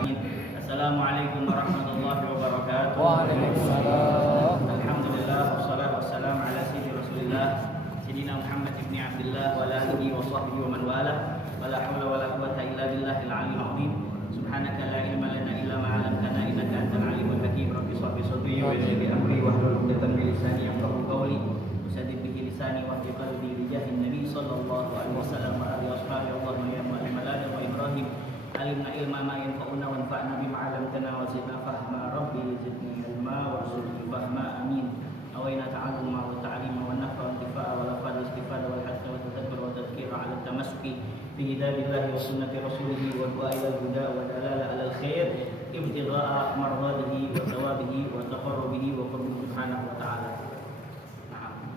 Assalamualaikum warahmatullahi wabarakatuh. Waalaikumsalam. Alhamdulillah wassalatu wassalamu ala sayyidi Rasulillah Sayyidina Muhammad ibn Abdullah wa ala alihi wa sahbihi wa man wala. Wala haula wala quwwata illa billahil aliyyil azim. Subhanaka la ilma lana illa ma 'allamtana innaka antal alimul hakim. Rabbi shrah li sadri wa yassir li amri wahlul 'uqdatam min lisani yafqahu qawli. Usaddid bihi lisani wa hdil qalbi li jahin nabi sallallahu alaihi wasallam wa alihi washabihi Allahumma ya mu'allim al-adab wa Ibrahim alimna ilma ma yanfa'una wa anfa'na bima 'allamtana wa zidna fahma rabbi zidni ilma warzuqni fahma amin. Awaina ta'alluma wa ta'lima wa nafa wa intifa'a wa lafadh istifada wal hatta wa tadabbur wa tadhkira 'ala tamassuki fi hidayatillah wa sunnati rasulih wa du'a ila al-huda wa dalala 'ala al-khair ibtigha'a mardadihi wa thawabihi wa taqarrubihi wa qurbihi subhanahu wa ta'ala.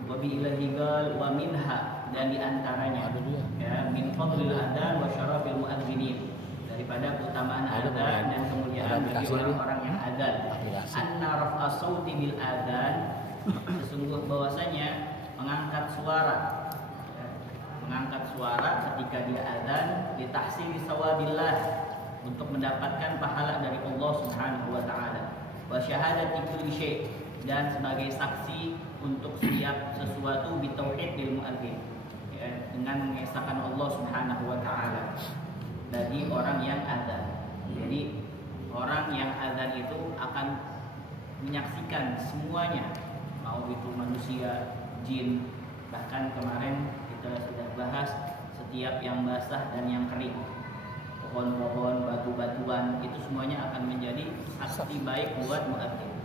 Wa bi ilahi qal wa minha, dan di antaranya ya min fadlil adzan wa syarafil muadzinin, daripada keutamaan adzan dan kemuliaan bagi orang-orang yang adzan. Anna raf'a sauti bil adzan, sesungguh bahwasanya mengangkat suara ketika dia adzan ditahsili sawabillah, untuk mendapatkan pahala dari Allah Subhanahu wa taala. Wa syahadati kulli syai', dan sebagai saksi untuk setiap sesuatu bitauhid lil muadzin, ya, dengan mengesahkan Allah Subhanahu wa taala bagi orang yang adzan. Jadi orang yang adzan itu akan menyaksikan semuanya, mau itu manusia, jin, bahkan kemarin kita sudah bahas setiap yang basah dan yang kering, pohon-pohon, batu-batuan, itu semuanya akan menjadi saksi baik buat muadzin.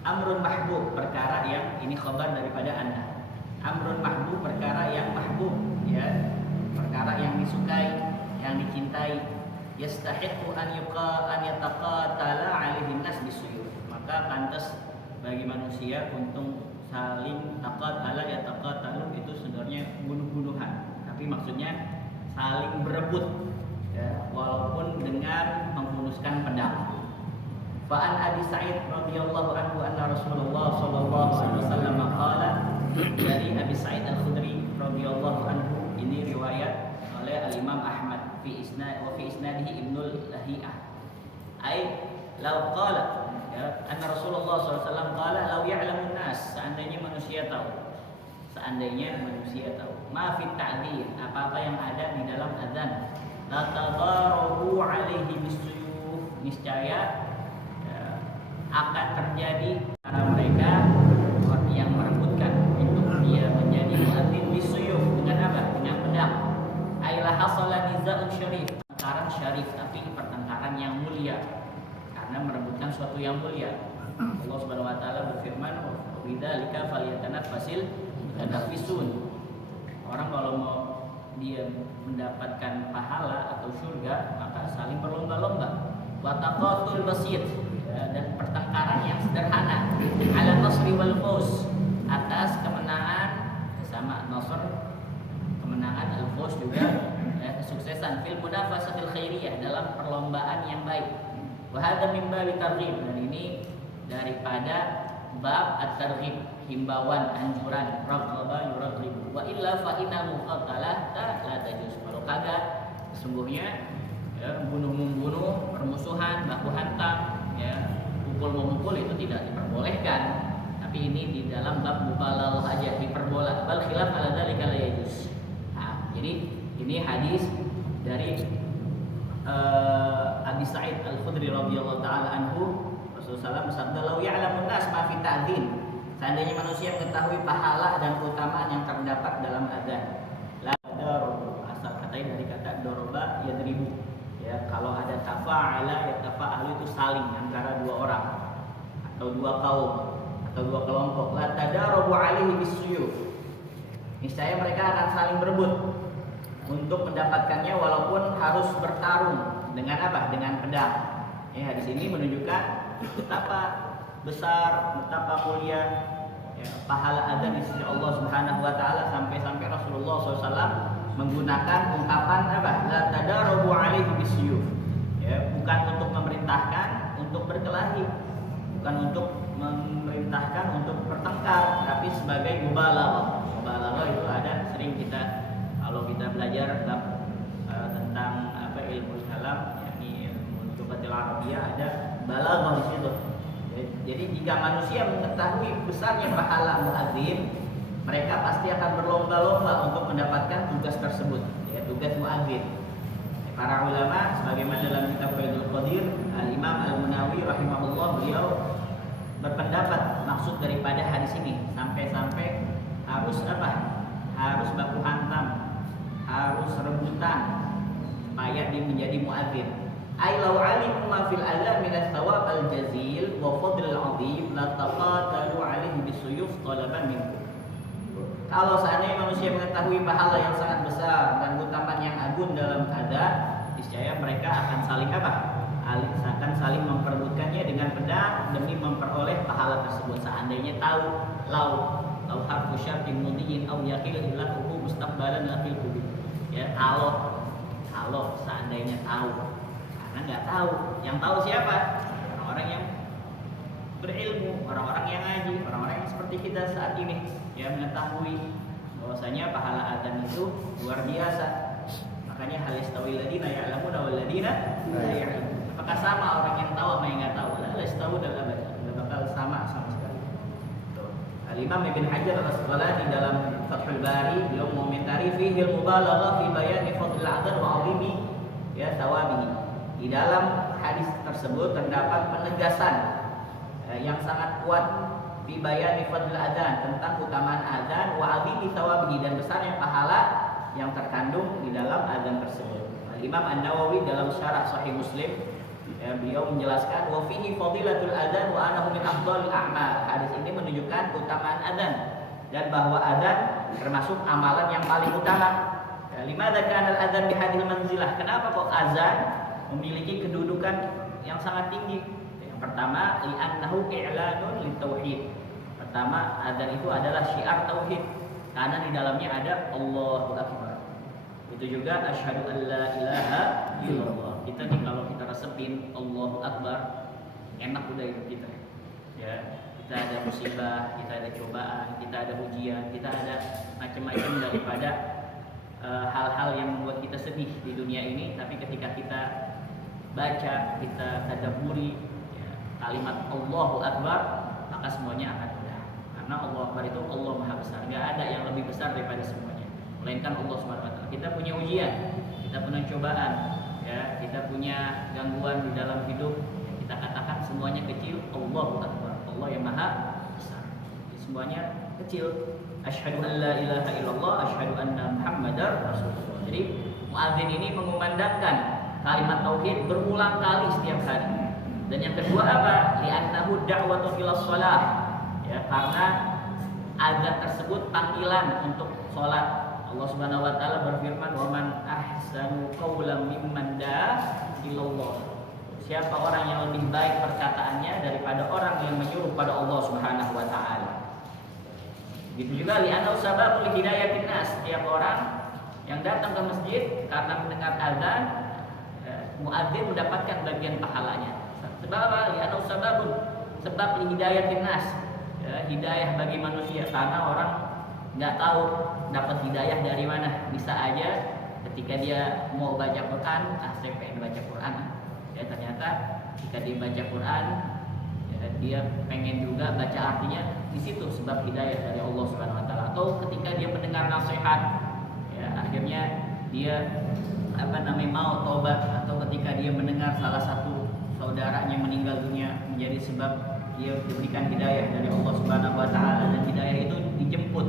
Amrun mahbub, perkara yang ini khabar daripada Anda. Amrun mahbub, perkara yang mahbub, ya, perkara yang disukai, yang dicintai. Yastahiqu an yataqatala 'alaihi nas bisuyuf, maka pantas bagi manusia untuk saling yataqatalu, itu sebenarnya bunuh-bunuhan, tapi maksudnya saling berebut, ya, walaupun dengan menghunuskan pedang. Fa'an Abi Sa'id radhiyallahu anhu anna Rasulullah sallallahu alaihi wasallam qala, dari Abi Sa'id Al-Khudri radhiyallahu anhu, ini riwayat oleh Al-Imam Ahmad fi isnadihi Ibnul Lahiyah. Ai law qala, ya, anna Rasulullah sallallahu alaihi wasallam qala law ya'lamun nas, seandainya manusia tahu ma fi ta'dzin, apa-apa yang ada di dalam azan, la tadarabu alaihi bisuyuf, niscaya akan terjadi para mereka yang merebutkan untuk dia menjadi muadzin bisuyuf, dengan apa? Dengan pedang. Ailah hasala nizaa'un syarif, pertengkaran syarif, tapi pertengkaran yang mulia, karena merebutkan suatu yang mulia. Allah Subhanahu wa taala berfirman, "Wa bidzalika falyatanaffasil mutanafisun." Orang kalau mau dia mendapatkan pahala atau surga, maka saling berlomba-lomba. Wa taqatul basit, dan pertengkaran yang sederhana, ala nasri wal fawz, atas kemenangan, sama nasr kemenangan, al fawz juga, ya, kesuksesan, fil munafasatil khairiyah, dalam perlombaan yang baik. Wa hadza min babi targhib, dan ini daripada bab at-targhib, himbauan, anjuran, raghaba yuraghibu, wa illa fa inna muqatalah la tajuz, kalau kagak sesungguhnya, ya, bunuh-membunuh, permusuhan, baku hantam, ya, pukul-memukul itu tidak diperbolehkan. Tapi ini di dalam bab mubalaghah aja, hiperbola, bal khilaf ala dzalika la yajuz. Nah, jadi ini hadis dari Abi Sa'id Al-Khudri radhiyallahu taala anhu, Rasulullah bersabda, "Lau ya'lamun nas ma fi ta'dzin." Seandainya manusia mengetahui pahala dan keutamaan yang terdapat dalam azan. La daru, asal katanya dari kata doroba yadribu. Ya, kalau ada tafa'ala, ya tafa'alu itu saling antara dua orang atau dua kaum atau dua kelompok. La tadarabu 'alaihi bisuyuf, niscaya mereka akan saling berebut untuk mendapatkannya, walaupun harus bertarung dengan apa? Dengan pedang. Ya, hadis ini menunjukkan betapa besar, betapa mulia, ya, pahala azan di sisi Allah Subhanahu wa taala, sampai-sampai Rasulullah SAW menggunakan ungkapan apa? La tadarabu 'alaihi bisuyuf. Ya, bukan untuk memerintahkan untuk berkelahi, bukan untuk memerintahkan untuk bertengkar, tapi sebagai mubalaghah. Mubalaghah itu ada sering kita, kalau kita belajar tentang apa ilmu kalam, yakni ilmu lughatil dia ada balaghah di situ. Jadi jika manusia mengetahui besarnya pahala muadzin, mereka pasti akan berlomba-lomba untuk mendapatkan tugas tersebut, ya, tugas muadzin. Para ulama sebagaimana dalam kitab Faidul Qadir, Al-Imam Al-Munawi rahimahullah, beliau berpendapat maksud daripada hadis ini sampai-sampai harus apa? Harus baku hantam, harus rebutan supaya dia menjadi muadzin. Ai law alimu ma fil adzan min ats-tsawab al-jazil wa fadl al-'azim la taqatalu 'alaihi bisuyuf talaban minkum. Kalau seandainya manusia mengetahui pahala yang sangat besar dan keutamaan yang agung dalam adzan, niscaya mereka akan saling apa? Akan saling memperebutkannya dengan pedang demi memperoleh pahala tersebut. Seandainya tahu law harfu syartin mudhiyin aw yaqil illa hukum mustaqbalan lafil qubur. Ya, kalau seandainya tahu. Karena nggak tahu, yang tahu siapa? Orang-orang yang berilmu, orang-orang yang ngaji, orang-orang yang seperti kita saat ini, yang mengetahui bahwasanya pahala adzan itu luar biasa. Makanya hal yastawi alladziina ya'lamuuna wal ladziina la ya'lamuun. Apakah sama orang yang tahu sama yang nggak tahu? La yastawu dalam tidak bakal sama sekali. Al-Imam Ibn Hajar Al-Asqalani dalam Fathul Bari beliau mengomentari fihi al-mubalaghah fi bayani fadl al-adzan wa 'azimi ya thawabihi. Di dalam hadis tersebut terdapat penegasan yang sangat kuat fi bayani fadl adzan, tentang keutamaan adzan wa 'azimi thawabihi, dan besarnya pahala yang terkandung di dalam adzan tersebut. Imam An-Nawawi dalam syarah Sahih Muslim, ya, beliau menjelaskan wa fihi fadilatul adzan wa annahu min afdhalil a'mal. Hadis ini menunjukkan keutamaan adzan dan bahwa adzan termasuk amalan yang paling utama. Ya, limadza kana al-adzan bihadhil manzilah? Kenapa kok azan memiliki kedudukan yang sangat tinggi? Yang pertama, li'annahu i'lanun litauhid. Pertama, adzan itu adalah syiar tauhid karena di dalamnya ada Allahu Akbar. Itu juga asyhadu an la ilaha illallah. Kita nih kalau kita resepin Allahu Akbar, enak udah hidup kita. Ya, kita ada musibah, kita ada cobaan, kita ada ujian, kita ada macam-macam daripada hal-hal yang membuat kita sedih di dunia ini. Tapi ketika kita baca, kita tadabburi ya, kalimat Allahu Akbar, maka semuanya akan mudah. Karena Allahu Akbar itu Allah Maha Besar. Enggak ada yang lebih besar daripada semuanya, melainkan Allah Subhanahu wa taala. Kita punya ujian, kita punya cobaan, ya, kita punya gangguan di dalam hidup, ya, kita katakan semuanya kecil, Allahu Akbar. Allah yang Maha Besar. Semuanya kecil. Asyhadu an la ilaha illallah, asyhadu anna Muhammadar Rasulullah. Jadi muadzin ini mengumandangkan kalimat tauhid berulang kali setiap hari. Dan yang kedua apa? Li'annahu da'watun ila shalah. Ya, karena azan tersebut panggilan untuk salat. Allah Subhanahu wa taala berfirman, "Wa man ahsanu qawlan mimman da'a ilallah." Siapa orang yang lebih baik perkataannya daripada orang yang menyuruh pada Allah Subhanahu wa taala. Begitu juga li'annahu sababul hidayatin nas. Setiap orang yang datang ke masjid karena mendengar azan, muadzin mendapatkan bagian pahalanya. Sebab apa? Li'annahu sababun, sebab hidayatin nas. Ya, hidayah bagi manusia, karena orang nggak tahu dapat hidayah dari mana. Bisa aja ketika dia mau baca Quran, saya pengen baca Quran, ya ternyata ketika dia baca Quran, ya, dia pengen juga baca artinya. Di situ sebab hidayah dari Allah Subhanahu wa taala. Atau ketika dia mendengar nasihat, ya akhirnya dia mau taubat, atau ketika dia mendengar salah satu saudaranya meninggal dunia, menjadi sebab dia diberikan hidayah dari Allah Subhanahu wa taala. Dan hidayah itu dijemput,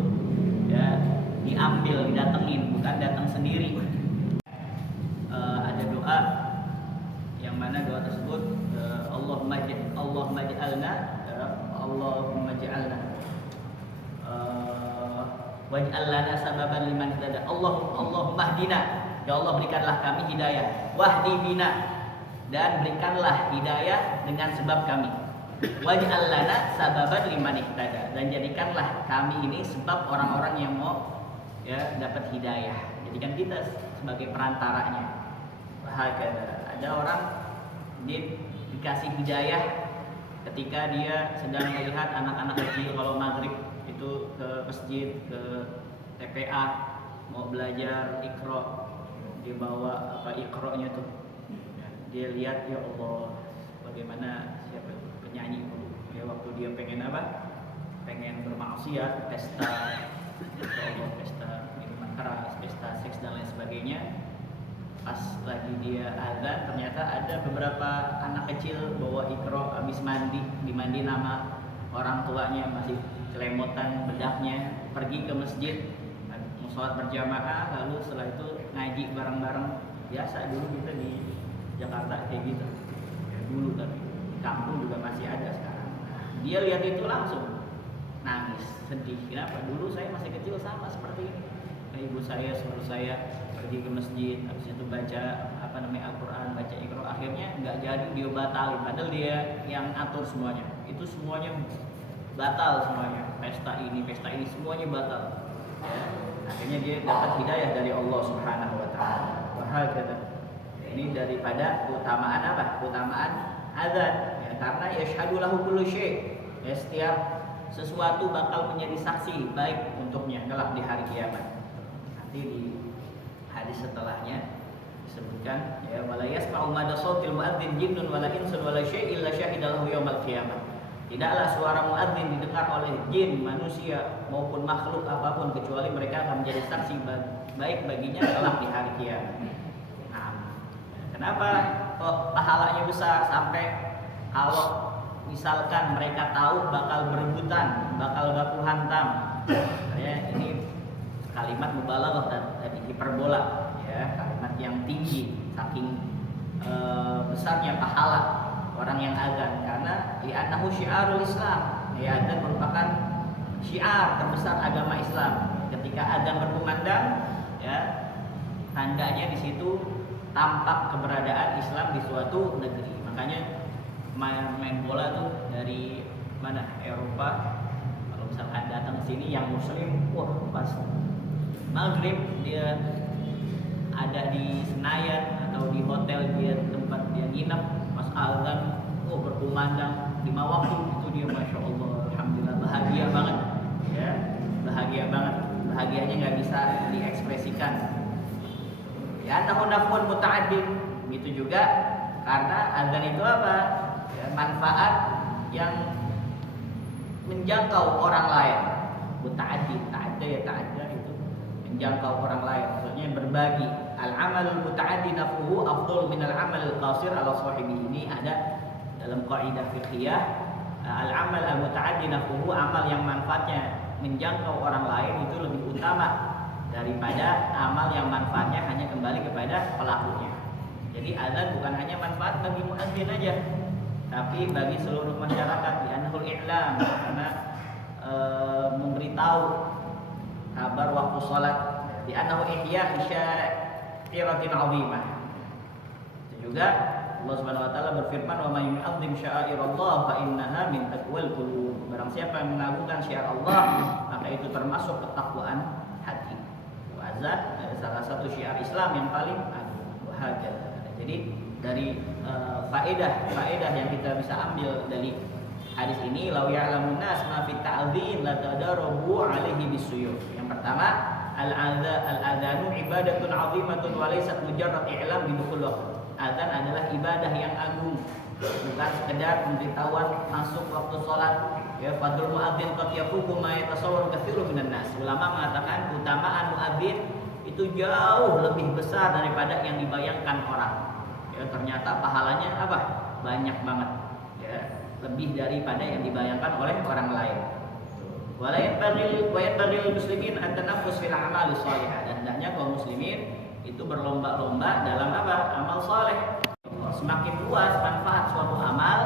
ya, diambil, didatengin, bukan datang sendiri. Ada doa yang mana doa tersebut Allahumma ja'alna waj'al lana sababan liman ihtada. Allahumma hdina, ya Allah berikanlah kami hidayah. Wahdi bina, dan berikanlah hidayah dengan sebab kami. Waj'al lana sababan liman ihtada, dan jadikanlah kami ini sebab orang-orang yang mau ya dapat hidayah. Jadikan kita sebagai perantaranya. Bahkan ada orang dikasih hidayah ketika dia sedang melihat anak-anak kecil kalau maghrib itu ke masjid, ke TPA mau belajar Iqra, dia bawa apa Iqra-nya tuh, dia lihat ya Allah bagaimana siapa penyanyi ya waktu dia pengen apa? Pengen bermaksiat, pesta minuman keras, pesta seks dan lain sebagainya. Pas lagi dia azan ternyata ada beberapa anak kecil bawa ikro habis dimandi nama orang tuanya masih celemotan bedaknya, pergi ke masjid mau sholat berjamaah, lalu setelah itu ngaji bareng-bareng. Biasa dulu kita di Jakarta kayak gitu ya, dulu tapi di kampung juga masih ada sekarang. Dia lihat itu langsung nangis, sedih. Kenapa? Dulu saya masih kecil sama seperti ini. Ibu saya suruh saya pergi ke masjid, habis itu baca Al-Quran, baca Iqra, akhirnya nggak jadi, dia batalin. Padahal dia yang atur semuanya. Itu semuanya batal semuanya. Pesta ini semuanya batal. Ya. Akhirnya dia dapat hidayah dari Allah Subhanahu Wa Taala. Wahakata. Ini daripada keutamaan apa? Keutamaan azan. Ya, karena yashhadu lahu kullu syai'. Ya, setiap sesuatu bakal menjadi saksi baik untuknya kelak di hari kiamat. Nanti di hadis setelahnya disebutkan ya wala yasma'u mada sautil muadzin jinnun wala insun wala syai' illa syahidalahu yaumil qiyamah. Tidaklah suara muadzin didengar oleh jin, manusia maupun makhluk apapun kecuali mereka akan menjadi saksi baik baginya kelak di hari kiamat. Nah, kenapa kok pahalanya besar sampai kalau misalkan mereka tahu bakal berebutan, bakal baku hantam. Ya, ini kalimat mubalaghah tadi hiperbola ya, kalimat yang tinggi saking besarnya pahala orang yang azan karena li'annahu syiarul Islam. Ya, azan merupakan syiar terbesar agama Islam. Ketika azan berkumandang ya, tandanya di situ tampak keberadaan Islam di suatu negeri. Makanya main bola tuh dari mana Eropa kalau misalkan datang ke sini yang muslim, wah pas maghrib dia ada di Senayan atau di hotel dia tempat dia nginep, pas azan berkumandang 5 waktu itu dia masya Allah alhamdulillah bahagia banget ya, bahagia banget, bahagianya nggak bisa diekspresikan ya. Namun nafun muta'addid gitu juga karena azan itu apa ya, manfaat yang menjangkau orang lain. Muta'addid, ta'adda itu menjangkau orang lain, maksudnya berbagi. Al-amalul muta'addi nafuhu afdal min al-amal al-qasir ala sahibi. Ini ada dalam kaidah fiqhiyah. Al-amal al-muta'addi nafuhu, amal yang manfaatnya menjangkau orang lain itu lebih utama daripada amal yang manfaatnya hanya kembali kepada pelakunya. Jadi azan bukan hanya manfaat bagi muadzin aja, tapi bagi seluruh masyarakat. Li'annahul i'lam, karena memberitahu kabar waktu salat. Li'annahu ihya sya'iratin 'azimah. Itu juga Allah Subhanahu wa taala berfirman, "Wa may yu'azzim sya'airallah fa innaha min taqwal qulub." Barang siapa yang mengagungkan syiar Allah, maka itu termasuk ketakwaan hati. Azan adalah salah satu syiar Islam yang paling agung. Jadi dari faedah yang kita bisa ambil dari hadis ini, law ya'lamun nas ma fi ta'dzin la tadarabu 'alaihi bisuyuf. Yang pertama, al-adzanu ibadatun 'azimatun wa laysat mujarrad i'lam bi dukhul waqt. Azan adalah ibadah yang agung, bukan sekedar pemberitahuan masuk waktu sholat. Ya, fadlul muadzin qad yafuqu ma yatasawwaru katsirun minan nas. Ulama mengatakan keutamaan muadzin itu jauh lebih besar daripada yang dibayangkan orang. Ya, ternyata pahalanya apa? Banyak banget. Ya, lebih daripada yang dibayangkan oleh orang lain. Wa yanbaghi muslimin an tanaffus fil a'malis shalihah. Dan hendaknya kaum muslimin itu berlomba-lomba dalam apa? Amal saleh. Semakin luas manfaat suatu amal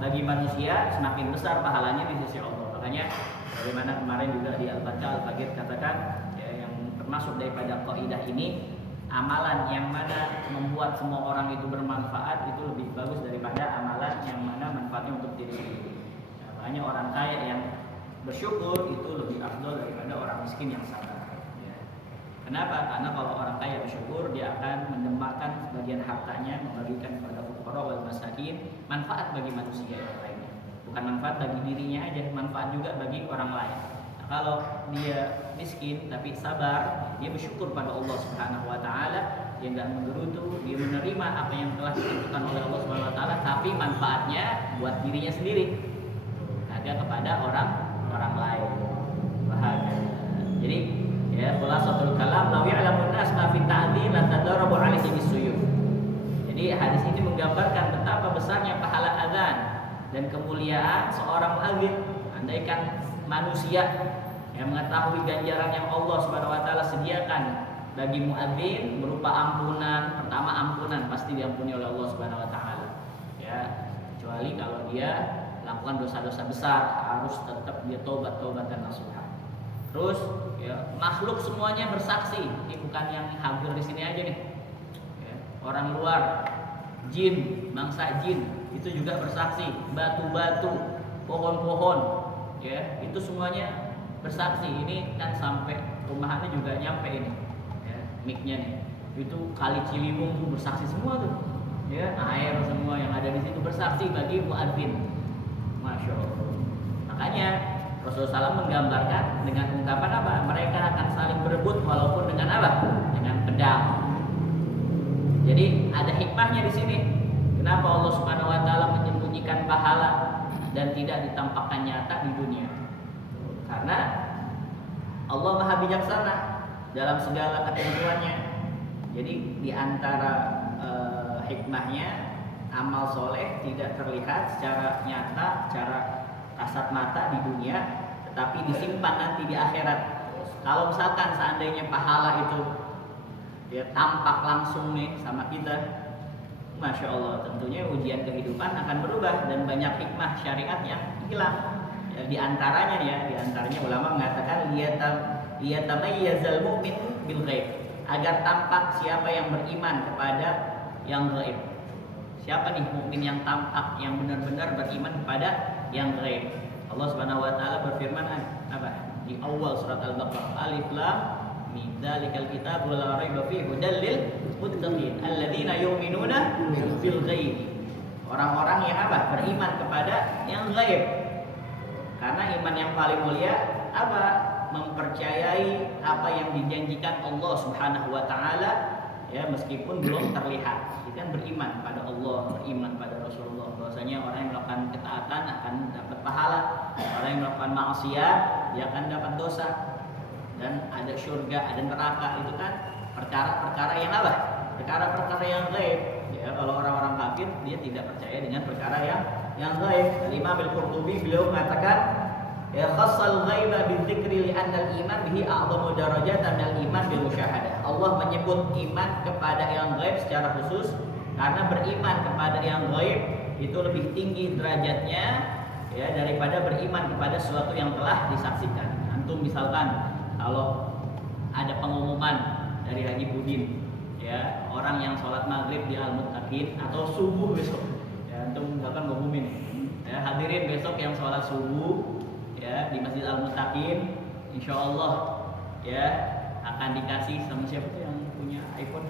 bagi manusia, semakin besar pahalanya di sisi Allah. Makanya bagaimana kemarin juga di Al-Baqarah Al-Faqih katakan ya, yang termasuk daripada kaidah ini, amalan yang mana membuat semua orang itu bermanfaat itu lebih bagus daripada amalan yang mana manfaatnya untuk diri sendiri. Nah, makanya orang kaya yang bersyukur itu lebih afdal daripada orang miskin yang sabar. Kenapa? Karena kalau orang kaya bersyukur, dia akan mendembakkan sebagian hartanya, membagikan kepada fuqara wal masakin, manfaat bagi manusia yang lainnya. Bukan manfaat bagi dirinya aja, manfaat juga bagi orang lain. Nah, kalau dia miskin tapi sabar, dia bersyukur pada Allah Subhanahu wa taala, dia enggak menggerutu, dia menerima apa yang telah ditentukan oleh Allah Subhanahu wa taala, tapi manfaatnya buat dirinya sendiri, kagak kepada orang lain. Bahagia. Jadi ya khulasatul kalam law ya'lamun nas ma fi ta'dil la tadarabu 'alaihi bisuyuf. Jadi hadis ini menggambarkan betapa besarnya pahala azan dan kemuliaan seorang muadzin. Andaikan manusia yang mengetahui ganjaran yang Allah Subhanahu wa taala sediakan bagi muadzin berupa ampunan, pertama ampunan pasti diampuni oleh Allah Subhanahu wa taala. Ya, kecuali kalau dia lakukan dosa-dosa besar, harus tetap dia taubatan nasuha. Terus ya, makhluk semuanya bersaksi. Ini bukan yang hadir di sini aja nih. Ya, orang luar, jin, bangsa jin itu juga bersaksi. Batu-batu, pohon-pohon, ya itu semuanya bersaksi. Ini kan sampai rumahannya juga nyampe ini, ya, mic-nya nih. Itu kali Ciliwung tuh bersaksi semua tuh. Ya, air semua yang ada di situ bersaksi bagi muadzin. Masya Allah. Makanya Rasulullah SAW menggambarkan dengan ungkapan apa? Mereka akan saling berebut walaupun dengan apa? Dengan pedang. Jadi ada hikmahnya di sini. Kenapa Allah Subhanahu wa taala menyembunyikan pahala dan tidak ditampakkan nyata di dunia? Karena Allah Maha bijaksana dalam segala ketentuannya. Jadi di antara hikmahnya amal soleh tidak terlihat secara nyata, secara kasat mata di dunia, tetapi disimpan nanti di akhirat. Kalau misalkan seandainya pahala itu ya tampak langsung nih sama kita, Masya Allah, tentunya ujian kehidupan akan berubah dan banyak hikmah syariat yang hilang. Ya, di antaranya ulama mengatakan liyatamayyazal mu'min bil ghaib, agar tampak siapa yang beriman kepada yang ghaib. Siapa nih mukmin yang tampak, yang benar-benar beriman kepada yang ghaib? Allah Subhanahu wa taala berfirman apa? Di awal surat Al-Baqarah, Alif Lam Mim, dzalikal kitabul la raiba fihi hudal lil muttaqin alladzina yu'minuna bil ghaib. Orang-orang yang apa? Beriman kepada yang ghaib. Karena iman yang paling mulia apa? Mempercayai apa yang dijanjikan Allah Subhanahu wa taala, ya meskipun belum terlihat. Kita kan beriman pada Allah, beriman pada Rasulullah, bahwasanya orang yang melakukan ketaatan akan dapat pahala, orang yang melakukan maksiat dia akan dapat dosa, dan ada surga, ada neraka. Itu kan perkara-perkara yang apa? Perkara-perkara yang gaib. Ya, kalau orang-orang kafir dia tidak percaya dengan perkara yang gaib. Imam Al-Qurtubi beliau mengatakan, ya khassal ghaiba bidzikri li anna al-iman bihi a'zamu darajatan minal iman bil musyahadah. Allah menyebut iman kepada yang gaib secara khusus karena beriman kepada yang gaib itu lebih tinggi derajatnya ya daripada beriman kepada sesuatu yang telah disaksikan. Antum misalkan kalau ada pengumuman dari Haji Budin, ya orang yang sholat maghrib di Al-Muttaqin atau subuh besok, ya antum misalkan ngumumin, ya hadirin besok yang sholat subuh ya di Masjid Al-Muttaqin, insya Allah ya akan dikasih sama siapa tuh yang punya iPhone?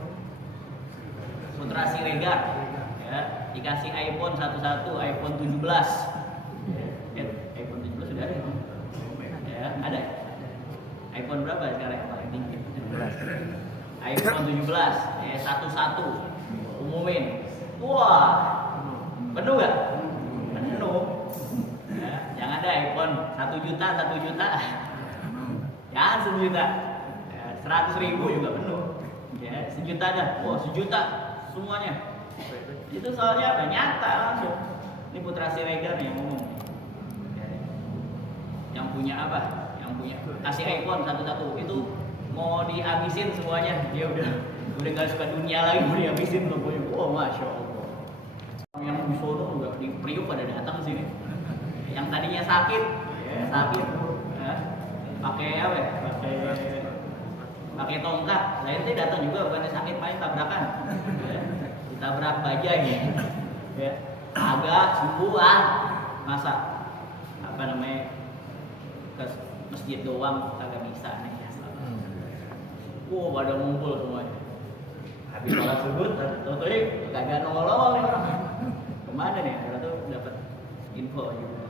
Putra Siregar, ya dikasih iPhone satu-satu, iPhone 17. iPhone 17 sudah ada ya? Ada. iPhone berapa sekarang yang paling tinggi? 17. iPhone 17 ya satu-satu umumin. Wah, penuh gak? Penuh. Ya, jangan ada iPhone 1 juta, 1 juta. Jangan 1 juta. Ya, 100.000 juga penuh. Ya, 1 juta dah. Wah, 1 juta semuanya. Itu soalnya apa? Nyata langsung. Ini Putra Siregar yang ngomong. Ya. Yang punya apa? Yang punya kasih iPhone satu-satu itu mau dihabisin semuanya. Dia udah gak suka dunia lagi, mau dihabisin pokoknya. Oh, Masya Allah. Yang di sono juga di Priuk pada datang sini. Yang tadinya sakit, ya, pakai apa? Pakai tongkat. Nah itu datang juga bukan sakit, main tabrakan. Ya, ditabrak bajai. Ya, agak sembuh masa apa namanya ke masjid doang kagak bisa nih. Pada ngumpul semuanya. Habis sholat subuh, tahu-tahu kagak nongol nih orang. Kemana nih? Ada tuh dapat info juga.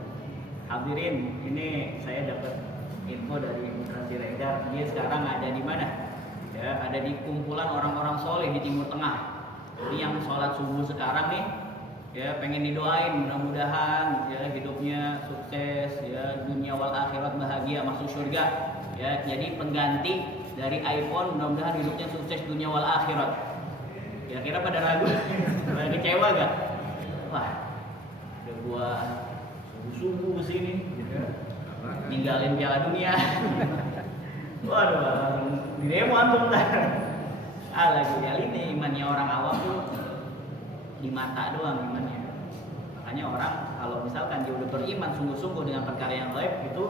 Hadirin, ini saya dapat info dari Putra Siregar. Dia sekarang ada di mana? Ya, ada di kumpulan orang-orang soleh di Timur Tengah. Ini yang sholat subuh sekarang nih, ya pengen didoain mudah-mudahan ya hidupnya sukses ya dunia wal akhirat bahagia masuk surga ya jadi pengganti dari iPhone mudah-mudahan hidupnya sukses dunia wal akhirat. Kira-kira pada ragu pada kecewa gak? Wah udah gua sungguh-sungguh kesini ya. Ninggalin Piala Dunia. Waduh di demo antum dah. Lagi kali ini imannya orang awam tuh di mata doang imannya. Makanya orang kalau misalkan dia udah beriman sungguh-sungguh dengan perkara yang gaib itu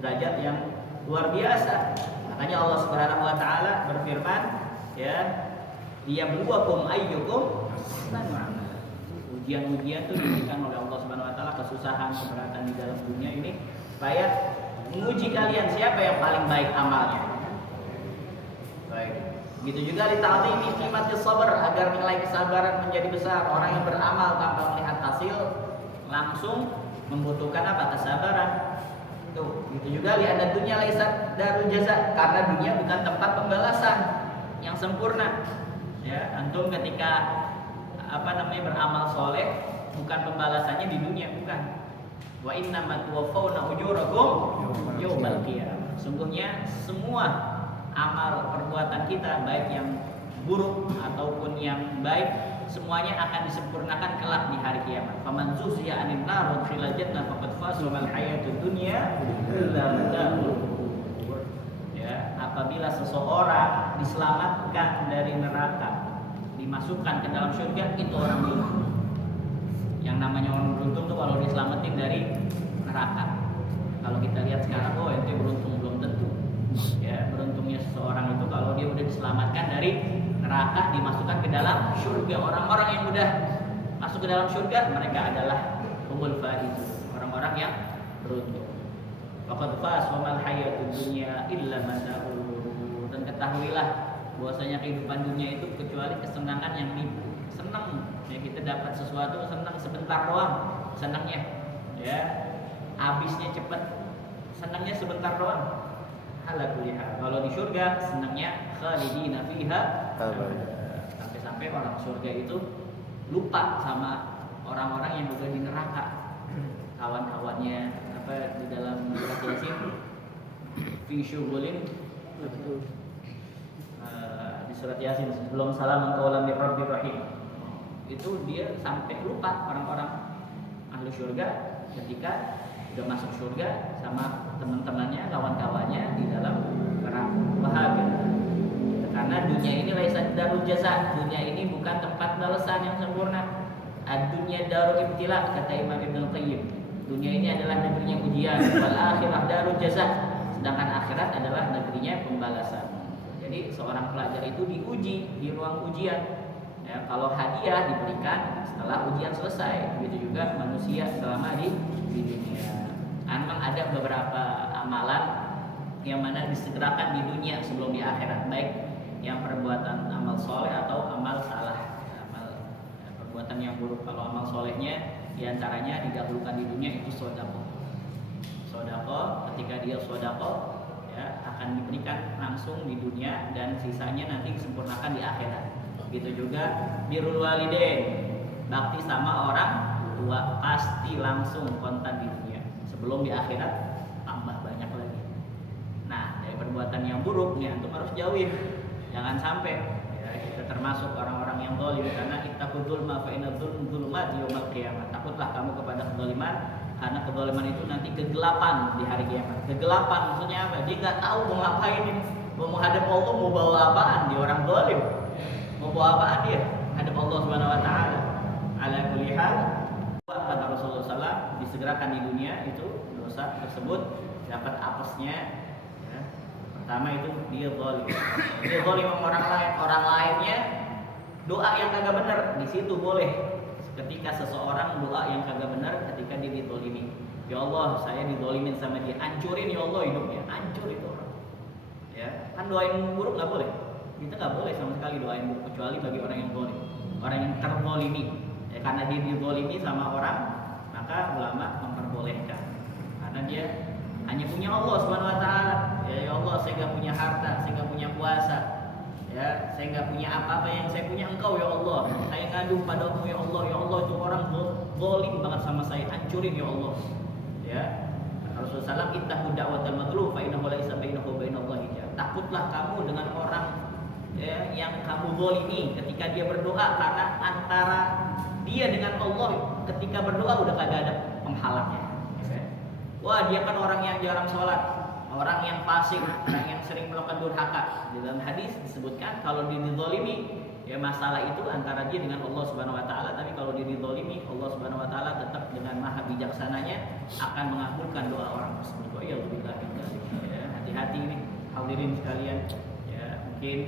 derajat yang luar biasa. Makanya Allah Subhanahu wa taala berfirman ya, liyabluwakum ayyukum ahsanu amala. Ujian-ujian itu diberikan oleh Allah Subhanahu wa taala, kesusahan, keberatan di dalam dunia ini supaya menguji kalian siapa yang paling baik amalnya. Baik. Begitu juga lita'zimi qimatis sabr agar nilai kesabaran menjadi besar. Orang yang beramal tanpa melihat hasil langsung membutuhkan apa? Kesabaran. Tuh, begitu juga li'anna dunya laysat darul jaza karena dunia bukan tempat pembalasan yang sempurna. Ya, antum ketika beramal soleh bukan pembalasannya di dunia bukan. Wa innamat tuwaffawna ujurakum yaumal qiyamah. Sungguhnya semua amal perbuatan kita baik yang buruk ataupun yang baik semuanya akan disempurnakan kelak di hari kiamat. Faman zuhziya 'anil nar wa udkhilal jannah faqad faza wa mal hayatud dunya illa mata'ul ghurur. Ya, apabila seseorang diselamatkan dari neraka, dimasukkan ke dalam surga, itu orang beruntung. Yang namanya orang beruntung tuh kalau diselamatin dari neraka. Kalau kita lihat sekarang, oh ente beruntung, belum tentu. Ya, beruntungnya seseorang itu kalau dia udah diselamatkan dari neraka, dimasukkan ke dalam surga. Orang-orang yang udah masuk ke dalam surga, mereka adalah humul faizun, orang-orang yang beruntung. Faqad faz wa mal hayatud dunya illa mata'ul ghurur. Dan ketahuilah bahwasanya kehidupan dunia itu kecuali kesenangan yang nipu. Senang ya kita dapat sesuatu, senang sebentar doang senangnya. Ya, habisnya cepat. Senangnya sebentar doang. Ala kulli hal. Kalau di surga senangnya khalidina fiha sampai-sampai orang surga itu lupa sama orang-orang yang udah di neraka. Kawan-kawannya di dalam surat Yasin fi syughulin di surat Yasin sebelum salam qaulan mir rabbir rahim. Itu dia sampai lupa orang-orang ahli surga ketika udah masuk surga sama teman-temannya, kawan-kawannya di dalam neraka. Bahagia. Karena dunia ini laisa darul jaza. Dunia ini bukan tempat balasan yang sempurna. Ad-dunya darul ibtila kata Imam Ibnu Qayyim. Dunia ini adalah negerinya ujian, wal akhirah darul jaza. Sedangkan akhirat adalah negerinya pembalasan. Jadi seorang pelajar itu diuji di ruang ujian. Ya, kalau hadiah diberikan setelah ujian selesai, begitu juga manusia selama di dunia. Memang ada beberapa amalan yang mana disegerakan di dunia sebelum di akhirat, baik yang perbuatan amal soleh atau amal salah, perbuatan yang buruk. Kalau amal solehnya diantaranya didahulukan di dunia itu sodako. Sodako ketika dia sodako ya akan diberikan langsung di dunia dan sisanya nanti disempurnakan di akhirat. Begitu juga birrul walidain, bakti sama orang tua pasti langsung kontan di dunia. Sebelum di akhirat tambah banyak lagi. Nah, dari perbuatan yang buruk nih antum harus jauhin. Jangan sampai ya, kita termasuk orang-orang yang zalim karena ittaqul dzulma fa inadz dzulumat yaumil qiyamah. Takutlah kamu kepada kezaliman karena kezaliman itu nanti kegelapan di hari kiamat. Kegelapan maksudnya apa? Dia enggak tahu mau ngapain ini. Mau menghadap Allah mau bawa apaan? Dia orang zalim. Mau bawa apaan dia? Hadap Allah Subhanahu wa taala. Ala kulli hal kata Rasulullah SAW disegerakan di dunia itu dosa tersebut dapat apesnya ya. Pertama itu dia zalim. Dia zalim sama orang lainnya doa yang kagak benar di situ boleh. Ketika seseorang doa yang kagak benar ketika dia dizalimi. Ya Allah, saya dizalimin sama dia. Hancurin ya Allah hidupnya. Hancur itu orang. Ya, kan doa yang buruk enggak boleh. Kita enggak boleh sama sekali doa yang buruk kecuali bagi orang yang zalim. Orang yang terzalimi. Ya, karena dia dizalimi sama orang, maka ulama memperbolehkan. Karena dia hanya punya Allah Subhanahu wa taala. Ya Allah, saya enggak punya harta, saya enggak punya kuasa. Ya, saya nggak punya apa-apa, yang saya punya Engkau ya Allah. Saya ngadu padamu ya Allah. Ya Allah, itu orang zalim banget sama saya, hancurin ya Allah. Ya. Rasulullah SAW, ittaqu da'watal madlum fa innahu laisa bainahu wa bainallahi hijab. Takutlah kamu dengan orang ya, yang kamu zalimi ketika dia berdoa, karena antara dia dengan Allah ketika berdoa udah kagak ada penghalangnya. Ya. Wah, dia kan orang yang jarang sholat, orang yang fasik, orang yang sering melakukan durhaka. Di dalam hadis disebutkan kalau dia dizalimi, ya masalah itu antara dia dengan Allah Subhanahu wa taala, tapi kalau dia dizalimi, Allah Subhanahu wa taala tetap dengan maha bijaksananya akan mengabulkan doa orang tersebut. Ya hati-hati nih hadirin sekalian. Ya, mungkin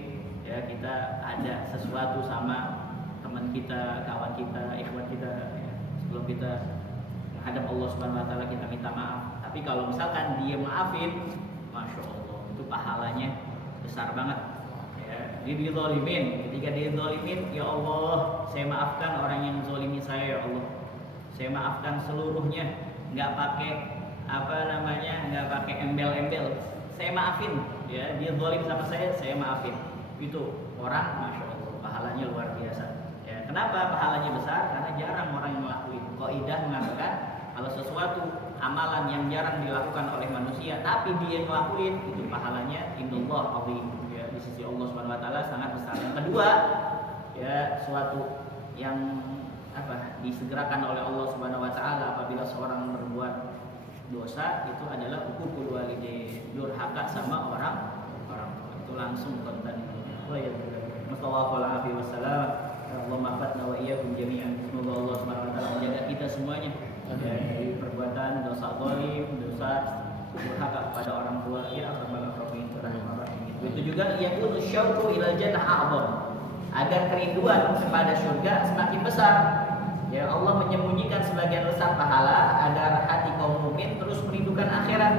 ya kita ada sesuatu sama teman kita, kawan kita, ikhwan kita, ya, sebelum kita menghadap Allah Subhanahu wa taala kita minta maaf. Tapi kalau misalkan dia maafin, Masya Allah, itu pahalanya besar banget. Dia dizalimin, ketika dia dizalimin, ya Allah, saya maafkan orang yang zalimi saya ya Allah. Saya maafkan seluruhnya, nggak pakai nggak pakai embel-embel. Saya maafin, ya dia zalim sama saya maafin. Itu orang, Masya Allah, pahalanya luar biasa. Ya, kenapa pahalanya besar? Karena jarang orang yang ngelakuin. Qaidah mengatakan kalau sesuatu amalan yang jarang dilakukan oleh manusia, tapi dia ngelakuin, itu pahalanya indallah azim. Di sisi Allah Subhanahu wa taala sangat besar. Yang kedua, ya suatu yang disegerakan oleh Allah Subhanahu wa taala apabila seorang berbuat dosa, itu adalah uququl walidain, durhaka sama orang itu langsung konten. Wa ya sallallahu alaihi wasallam, Allah maafkan wa iyyakum jami'an. Semoga Allah Subhanahu wa taala menjaga kita semuanya dari perbuatan dosa zalim, dosa durhaka kepada orang tua, ya rabbal alamin. Itu juga yakunu syauqu ila jannah a'zam, agar kerinduan kepada surga semakin besar. Ya, Allah menyembunyikan sebagian besar pahala agar hati kaum mukmin terus merindukan akhirat.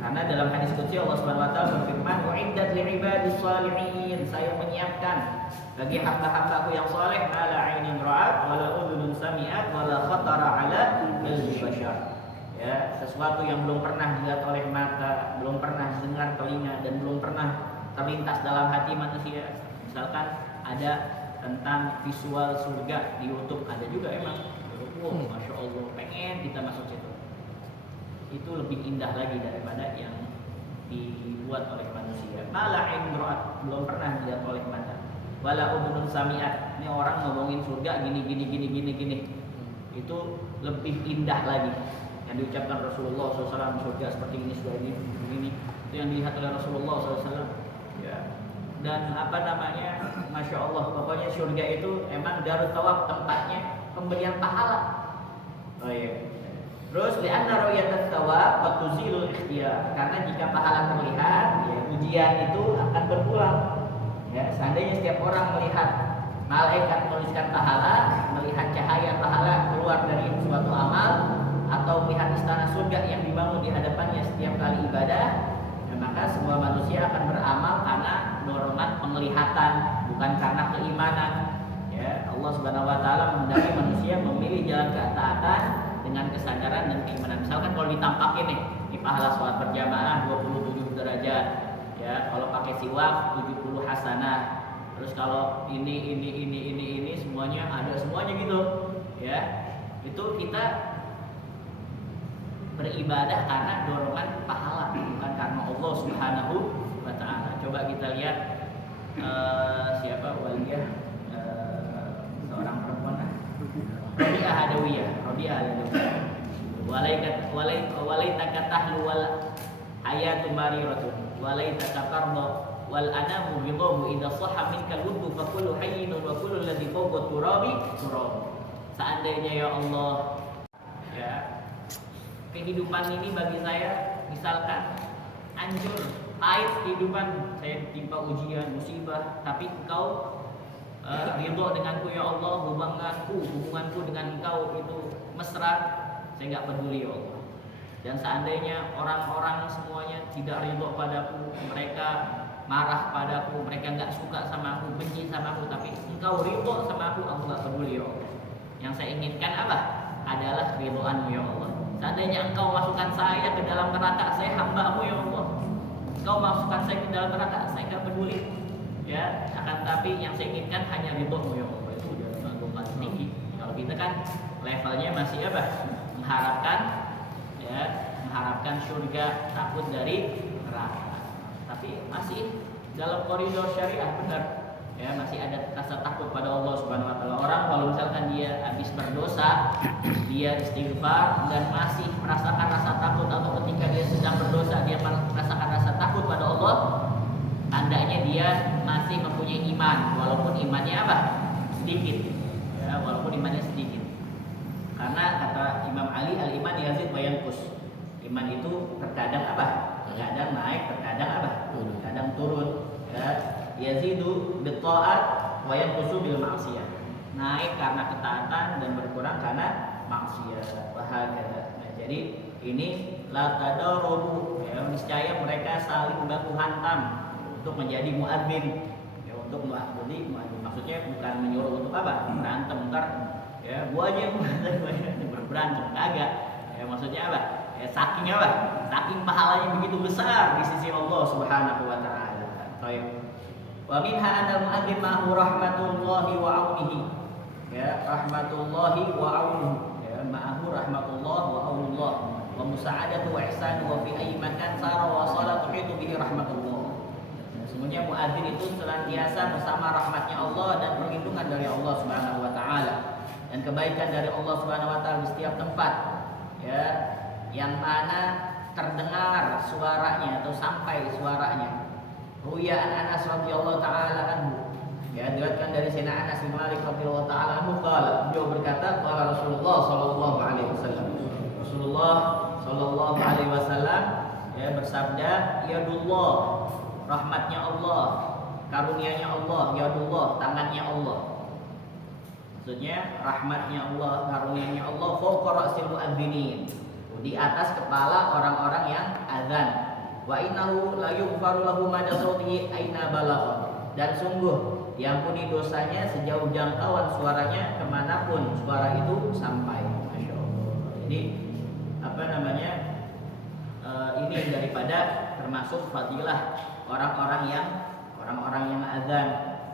Karena dalam hadis qudsi Allah Subhanahu wa taala berfirman, "U'iddat li'ibadis shalihin." Saya menyiapkan bagi hamba-hambaku yang saleh ala 'ainin ra'at wa la udhunun sami'at wa la khatara 'ala qalbi bashar. Ya, sesuatu yang belum pernah dilihat oleh mata, belum pernah dengar telinga, dan belum pernah terlintas dalam hati manusia. Misalkan ada tentang visual surga di YouTube, ada juga emang. Wow, Masya Allah, pengen kita masuk situ. Itu lebih indah lagi daripada yang dibuat oleh manusia. Mala imro'at, belum pernah dilihat oleh mata. Wala udhunun sami'at, ini orang ngomongin surga gini. Itu lebih indah lagi. Yang diucapkan Rasulullah SAW, surga seperti ini, surga ini, itu yang dilihat oleh Rasulullah SAW. Ya. Dan Masya Allah, pokoknya surga itu emang darut thawab, tempatnya pemberian pahala. Oh iya. Terus li'anna ru'yatat thawab wa tuzilul ikhtiyar, karena jika pahala terlihat, ya ujian itu akan berpulang. Ya, seandainya setiap orang melihat malaikat menuliskan pahala, melihat cahaya pahala keluar dari suatu amal, atau melihat istana surga yang dibangun di hadapannya setiap kali ibadah, ya maka semua manusia akan beramal karena dorongan penglihatan, bukan karena keimanan. Ya, Allah Subhanahu wa taala menghendaki manusia memilih jalan ketaatan dengan kesadaran dan keimanan. Misalkan kalau ditampakin nih, di pahala sholat berjamaah 27 derajat. Ya, kalau pakai siwak 70 hasanah. Terus kalau ini semuanya ada semuanya gitu. Ya. Itu kita beribadah karena dorongan pahala, bukan karena Allah Subhanahu wa taala. Coba kita lihat siapa waliyah seorang perempuan Rabi'ah Adawiyah. Walaitaka tahlu wal hayatu mariratun walaitaka tarda wal anamu bidahu idza sahha minkal wudhu fa kullu hayyinun wa kullu alladhi fawqa turabi turab. Seandainya ya Allah, ya kehidupan ini bagi saya misalkan hancur, pahit kehidupan, saya ditimpa ujian, musibah, tapi Engkau ridho denganku ya Allah, hubunganku dengan Engkau itu mesra, saya nggak peduli ya Allah. Dan seandainya orang-orang semuanya tidak ridho padaku, mereka marah padaku, mereka nggak suka sama aku, benci sama aku, tapi Engkau ridho sama aku nggak peduli ya Allah. Yang saya inginkan apa? Adalah ridhoanmu ya Allah. Seandainya Engkau masukkan saya ke dalam neraka, saya hamba-Mu ya Allah. Engkau masukkan saya ke dalam neraka, saya nggak peduli. ya, akan tapi yang saya inginkan hanya ridho-Mu ya Allah. Itu udah level tinggi. Kalau kita kan levelnya masih apa? Mengharapkan surga, takut dari neraka. Tapi masih dalam koridor syariah, benar. Ya, masih ada rasa takut pada Allah Subhanahu wa taala. Orang kalau misalkan dia habis berdosa, dia istighfar dan masih merasakan rasa takut, atau ketika dia sedang berdosa dia merasakan rasa takut pada Allah, tandanya dia masih mempunyai iman, walaupun imannya apa? Sedikit. Ya, walaupun imannya sedikit. Karena kata Imam Ali, al-iman yazid wa yanqus. Iman itu terkadang apa? Terkadang naik, terkadang apa? Terkadang turun. Ya, yazidu bil ta'at wa yanqusu bil ma'siyah. Naik karena ketaatan dan berkurang karena maksiat. Wahakala. Nah, jadi ini la tadarubu, ya, niscaya mereka saling baku hantam untuk menjadi muadzin. Ya, untuk muadzin maksudnya bukan menyuruh untuk apa? Berantem ntar ya gua aja yang berantem kagak. Ya, maksudnya apa? Ya, saking apa? Saking pahalanya begitu besar di sisi Allah Subhanahu wa taala. Baik. Wa minha anal muadzin ma'hu rahmatullahi wa aunihi. Ya, rahmatullahi wa aunuhu. Ya, ma'hu rahmatullah wa aunullah wa musa'adatu wa ihsanu wa fi ayyi makan sara wa salatu tuhitu bihi rahmatullah. Sebenarnya muadzin itu senantiasa bersama rahmatnya Allah dan perlindungan dari Allah Subhanahu wa taala dan kebaikan dari Allah Subhanahu wa taala di setiap tempat. Ya, yang mana terdengar suaranya atau sampai suaranya. Ruya Anas radhiyallahu taala anhu. Ya, diriwayatkan dari Sayyidina Anas bin Malik radhiyallahu taala anhu qala, beliau berkata, qala Rasulullah sallallahu alaihi wasallam. Rasulullah sallallahu alaihi wasallam ya bersabda, yadullah, rahmatnya Allah, karunia-Nya Allah, yadullah, tangannya Allah. Maksudnya rahmatnya Allah, karunia-Nya Allah fawqa ra'sil muadzinin, di atas kepala orang-orang yang azan. Wa innahu la yughfaru lahu mada sautihi aina balagha, dan sungguh diampuni dosanya sejauh jangkauan suaranya kemanapun suara itu sampai. Masya Allah. Jadi apa namanya? Ini daripada termasuk fadilah orang-orang yang azan,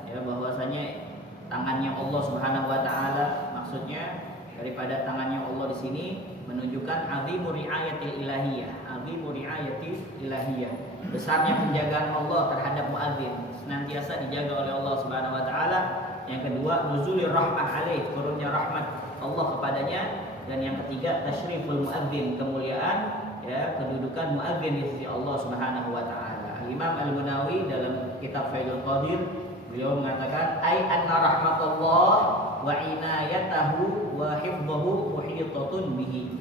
ya, bahwasanya tangannya Allah Subhanahu wa taala, maksudnya daripada tangannya Allah di sini menunjukkan azimu riayatil ilahiyah, azimu riayatil ilahiyah, besarnya penjagaan Allah terhadap muadzin, senantiasa dijaga oleh Allah Subhanahu wa taala. Yang kedua, nuzulir rahmah alaih, turunnya rahmat Allah kepadanya. Dan yang ketiga, tasyriful muadzin, kemuliaan, ya, kedudukan muadzin di sisi Allah Subhanahu wa taala. Imam Al-Munawi dalam kitab Faidul Qadir beliau mengatakan, ai anna rahmatullah wa inayatahu wa hifdhahu muhitatun bihi.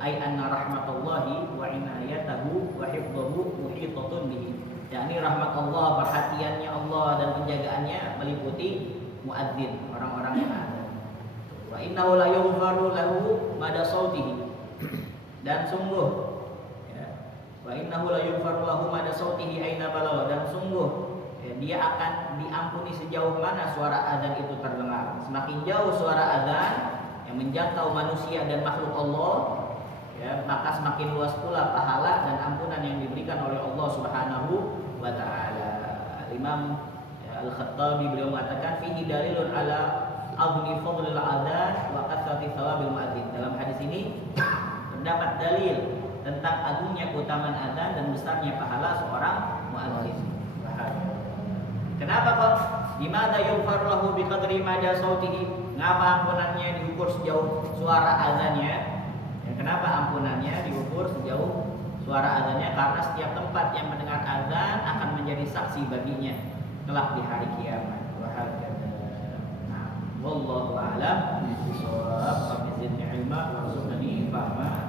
Ai anna rahmatullahi wa inayatahu wa hifdhahu muhitatun bihi. Yakni rahmat Allah, perhatiannya Allah dan penjagaannya meliputi muadzin, orang-orang yang ada. Wa innahu la yughfaru lahu mada sautihi, dan sungguh, ya, wa innahu la yughfaru lahu mada sautihi aina balagha, dan sungguh, ya, dia akan diampuni sejauh mana suara azan itu terdengar. Semakin jauh suara azan yang menjangkau manusia dan makhluk Allah, ya, maka semakin luas pula pahala dan ampunan yang diberikan oleh Allah Subhanahu wa taala. Imam, ya, Al-Khattabi beliau mengatakan fihi dalilun ala azmi fadlil adzan wa kasrati thawabil muadzin. Dalam hadis ini terdapat dalil tentang agungnya keutamaan azan dan besarnya pahala seorang muadzin. Kenapa kok? Dimana yughfar lahu biqadri mada sautihi? Ngapa ampunannya diukur sejauh suara azannya? Ya, kenapa ampunannya diukur sejauh suara azannya? Karena setiap tempat yang mendengar azan akan menjadi saksi baginya kelak di hari kiamat. Wallahu a'lam bishawab. Rabbi zidni ilma warzuqni fahma.